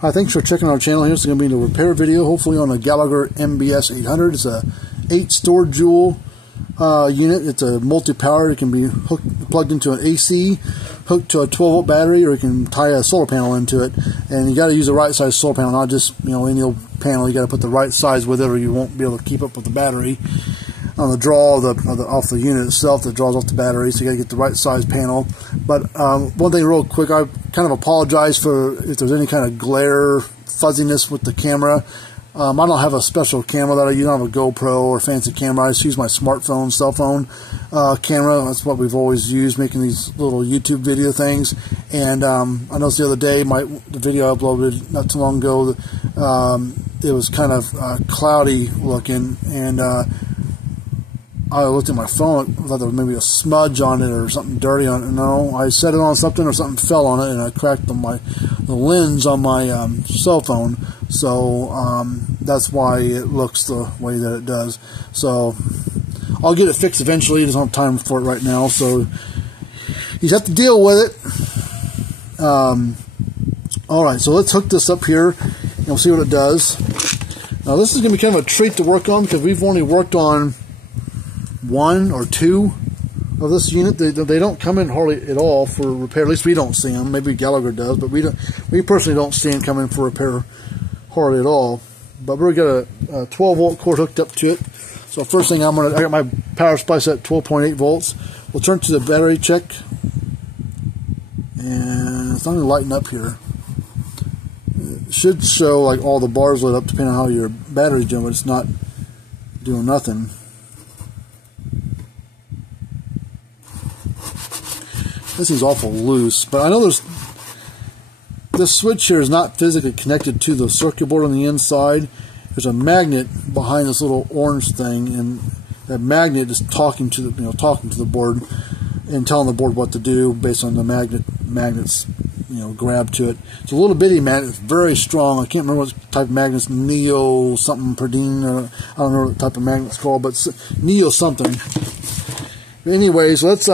Hi, thanks for checking our channel here. It's going to be the repair video, hopefully on a Gallagher MBS800. It's a 8 storage joule unit. It's a multi-power. It can be plugged into an AC, hooked to a 12-volt battery, or you can tie a solar panel into it. And you got to use the right size solar panel, not just any old panel. You got to put the right size with it, or you won't be able to keep up with the battery on the draw off the unit itself that draws off the battery. So you got to get the right size panel. But one thing real quick, I kind of apologize for if there's any kind of glare, fuzziness with the camera. I don't have a special camera that I use. I don't have a GoPro or fancy camera. I just use my smartphone, cell phone camera. That's what we've always used, making these little YouTube video things. And I noticed the other day, the video I uploaded not too long ago, it was kind of cloudy looking, and I looked at my phone. I thought there was maybe a smudge on it or something dirty on it. No, I set it on something or something fell on it, and I cracked the lens on my cell phone. So that's why it looks the way that it does. So I'll get it fixed eventually. There's no time for it right now, so you have to deal with it. Alright, so let's hook this up here and we'll see what it does. Now this is going to be kind of a treat to work on, because we've only worked on 1 or 2 of this unit. They don't come in hardly at all for repair. At least we don't see them. Maybe Gallagher does, but we personally don't see them come in for repair hardly at all. But we're got a 12-volt cord hooked up to it. So first thing I got my power supply set at 12.8 volts. We'll turn to the battery check, and it's not going to lighten up here. It should show like all the bars lit up depending on how your battery's doing, but it's not doing nothing. This is awful loose, but I know this switch here is not physically connected to the circuit board on the inside. There's a magnet behind this little orange thing, and that magnet is talking to the board and telling the board what to do based on the magnet's grab to it. It's a little bitty magnet. It's very strong. I can't remember what type of magnet. It's Neo something Perdine, or I don't know what type of magnet it's called, but it's Neo something. But anyways, let's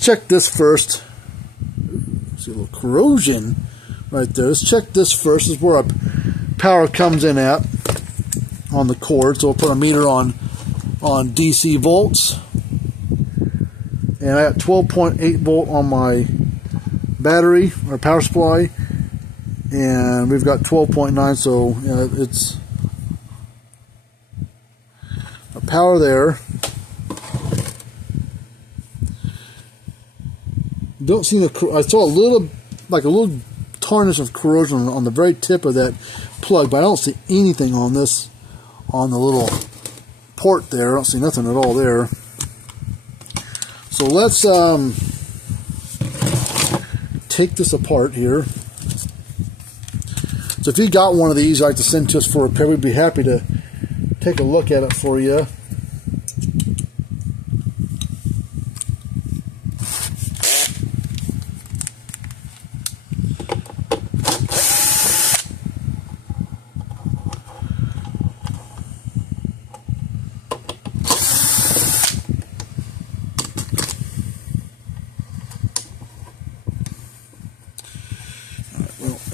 check this first. See a little corrosion right there. Let's check this first. This is where our power comes in at on the cord. So we'll put a meter on DC volts, and I got 12.8 volt on my battery or power supply, and we've got 12.9. So it's a power there. Don't see I saw a little tarnish of corrosion on the very tip of that plug, but I don't see anything on the little port there. I don't see nothing at all there. So let's take this apart here. So if you got one of these you'd like to send to us for repair, we'd be happy to take a look at it for you.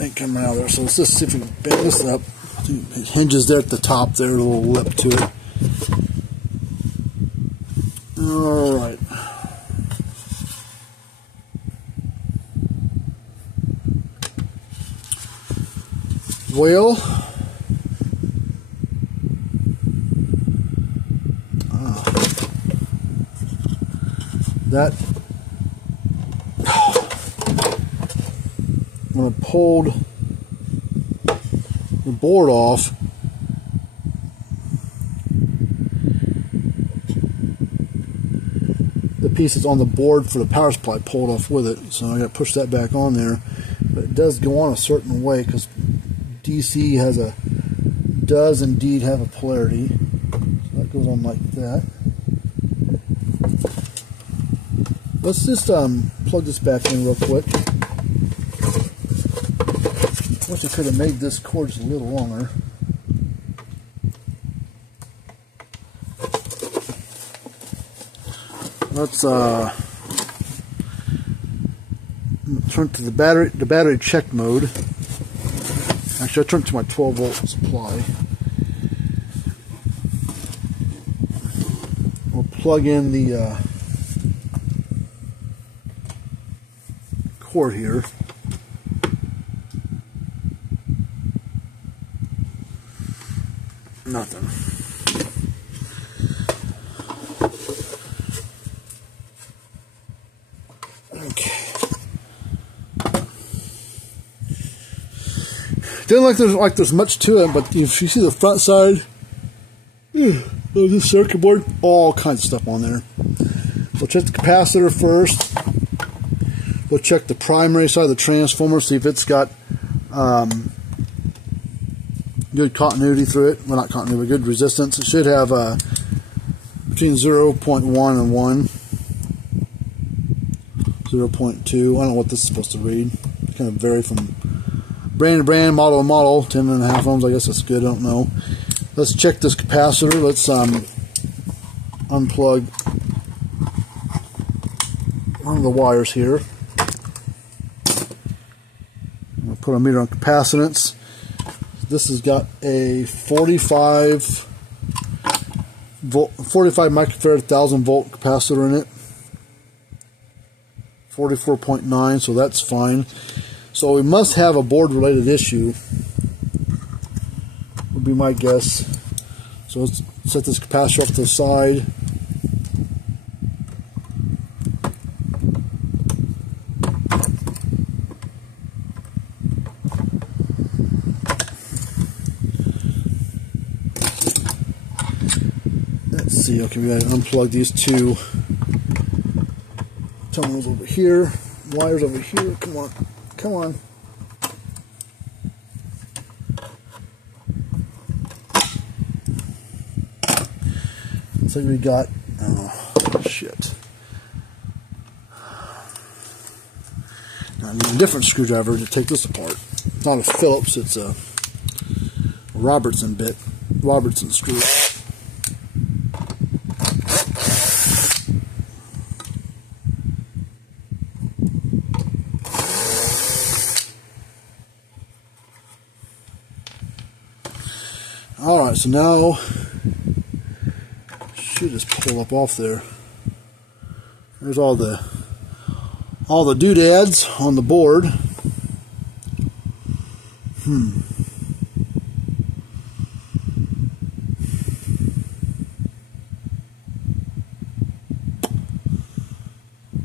Ain't coming out of there, so let's just see if we can bend this up. It hinges there at the top there, a little lip to it. Alright. Well, that when I pulled the board off, the pieces on the board for the power supply pulled off with it, so I got to push that back on there. But it does go on a certain way, because DC does indeed have a polarity. So that goes on like that. Let's just plug this back in real quick. Wish I could have made this cord just a little longer. Let's turn to the battery check mode. Actually, I turned to my 12-volt supply. We'll plug in the cord here. Nothing. Okay. Doesn't like there's much to it, but if you see the front side of the circuit board, all kinds of stuff on there. We'll check the capacitor first. We'll check the primary side of the transformer, see if it's got good continuity through it. Well, not continuity, but good resistance. It should have between 0.1 and 1. 0.2. I don't know what this is supposed to read. It kind of vary from brand to brand, model to model. 10.5 ohms, I guess that's good. I don't know. Let's check this capacitor. Let's unplug one of the wires here. I'll put a meter on capacitance. This has got a 45 microfarad 1000 volt capacitor in it. 44.9, so that's fine. So we must have a board related issue, would be my guess. So let's set this capacitor off to the side. Let's see, okay, we gotta unplug these two terminals over here, wires over here. Come on, come on. So we got, oh shit. Now I need a different screwdriver to take this apart. It's not a Phillips, it's a Robertson screw. Alright, so now should just pull up off there. There's all the doodads on the board.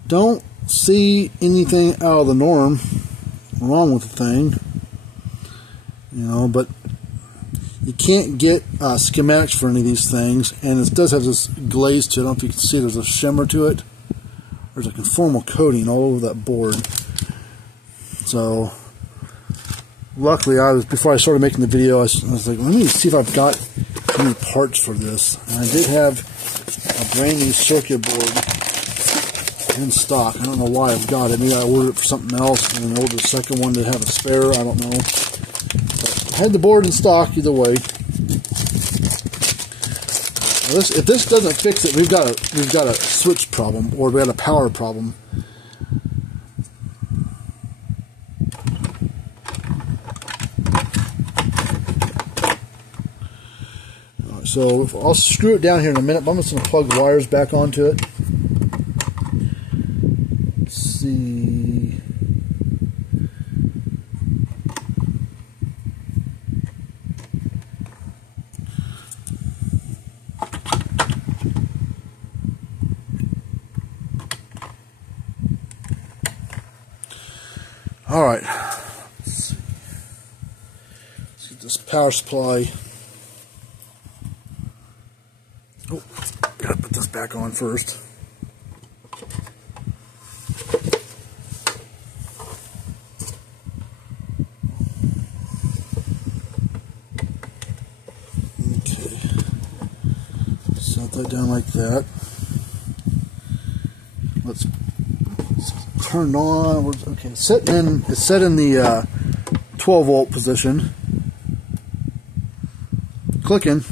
Don't see anything out of the norm wrong with the thing, you know, but you can't get schematics for any of these things, and it does have this glaze to it. I don't know if you can see there's a shimmer to it. There's a conformal coating all over that board. So, luckily, before I started making the video, I was like, let me see if I've got any parts for this. And I did have a brand new circuit board in stock. I don't know why I've got it. Maybe I ordered it for something else, and then ordered a second one to have a spare. I don't know. I had the board in stock either way. Now if this doesn't fix it, we've got a switch problem, or we got a power problem. Alright, so I'll screw it down here in a minute, but I'm just going to plug the wires back onto it. Let's see. Alright, let's get this power supply. Oh, gotta put this back on first. Okay, set that down like that. Let's turned on. Okay, it's set in the 12 volt position. Clicking.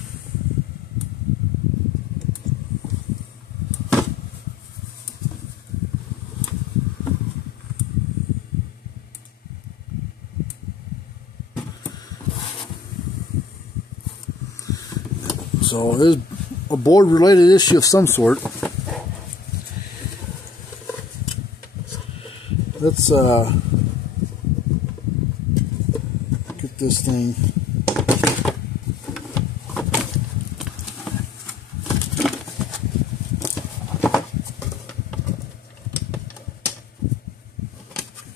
So it is a board related issue of some sort. Let's get this thing.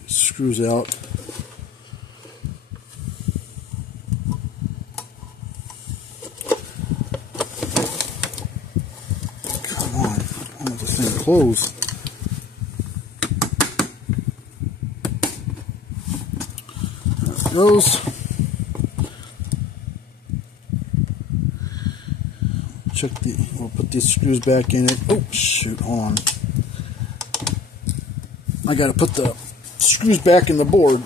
Screws out. Come on, I want this thing to close. There it goes. Check we'll put these screws back in it. Oh shoot, hold on. I gotta put the screws back in the board.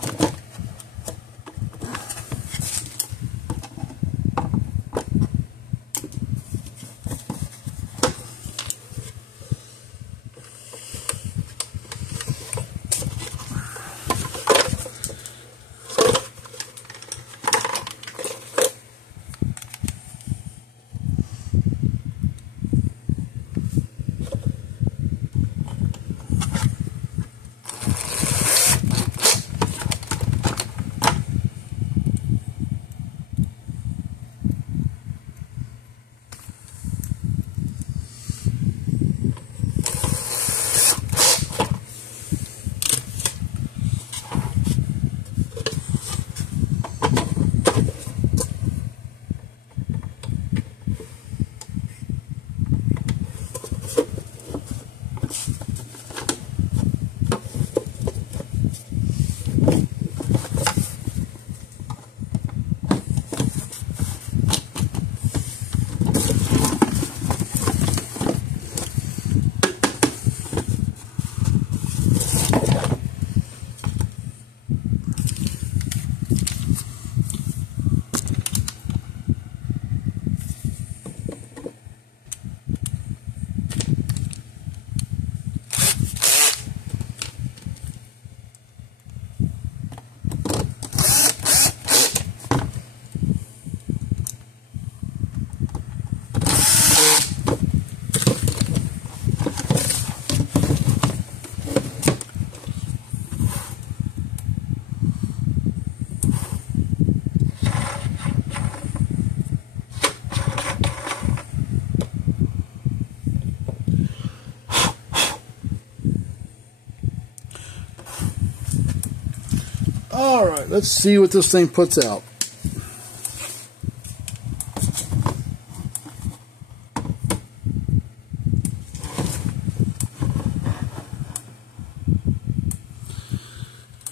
Alright, let's see what this thing puts out.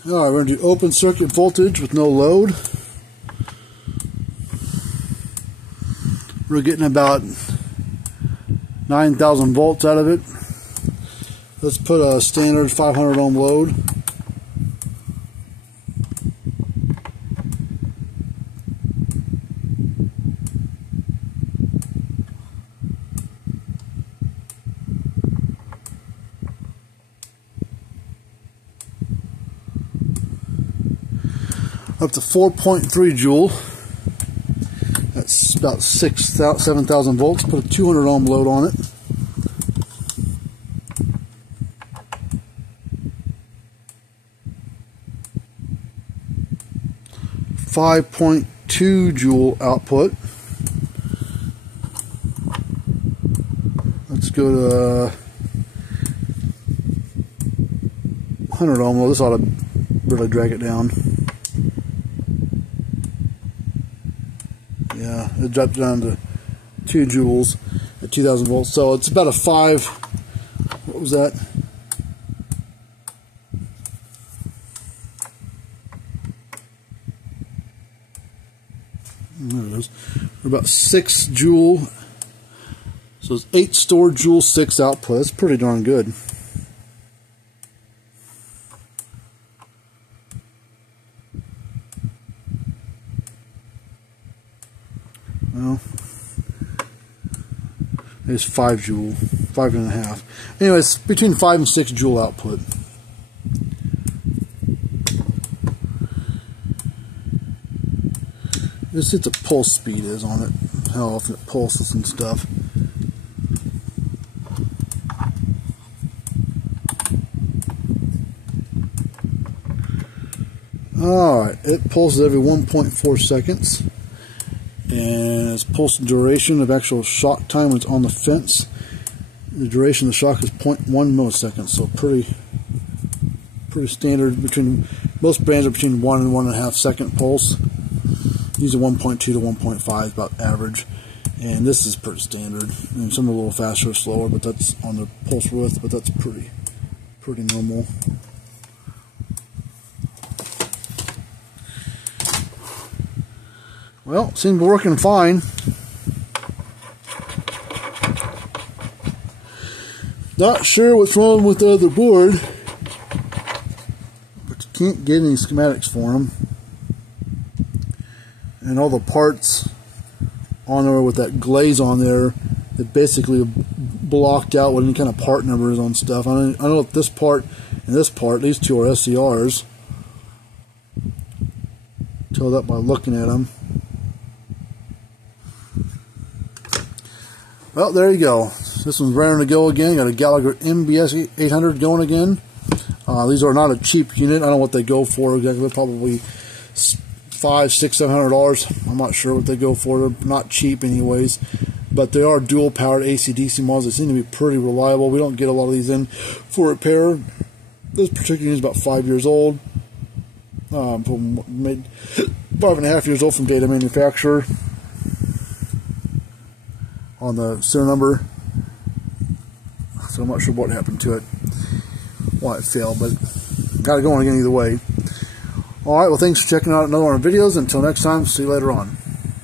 Alright, we're going to do open circuit voltage with no load. We're getting about 9,000 volts out of it. Let's put a standard 500 ohm load. Up to 4.3 joule. That's about 7,000 volts. Put a 200 ohm load on it. .2 joule output. Let's go to 100 ohm. Well, this ought to really drag it down. Yeah, it dropped down to 2 joules at 2,000 volts. So it's about a 5. What was that? There it is. We're about 6 joule. So it's 8 stored joule, 6 output. That's pretty darn good. Well, it's 5 joule, 5.5. Anyways, between 5 and 6 joule output. This is what the pulse speed is on it. how often it pulses and stuff. Alright, it pulses every 1.4 seconds. And its pulse duration of actual shock time when it's on the fence, the duration of the shock is 0.1 milliseconds, so pretty standard. Between most brands are between 1 and 1.5 second pulse. These are 1.2 to 1.5, about average, and this is pretty standard. And some are a little faster or slower, but that's on the pulse width, but that's pretty normal. Well, it seems to be working fine. Not sure what's wrong with the other board, but you can't get any schematics for them. And all the parts on there with that glaze on there, it basically blocked out what any kind of part number is on stuff. I know if this part and this part, these two are SCRs. Tell that by looking at them. Well, there you go. This one's raring to go again. Got a Gallagher MBS800 going again. These are not a cheap unit. I don't know what they go for exactly. They're probably $500, $600, $700. I'm not sure what they go for. They're not cheap anyways. But they are dual powered AC/DC models. They seem to be pretty reliable. We don't get a lot of these in for repair. This particular unit is about 5 years old. Made 5.5 years old from date of manufacturer. On the serial number, so I'm not sure what happened to it, why it failed, but got it going again either way. Alright, well, thanks for checking out another one of our videos. Until next time, see you later on.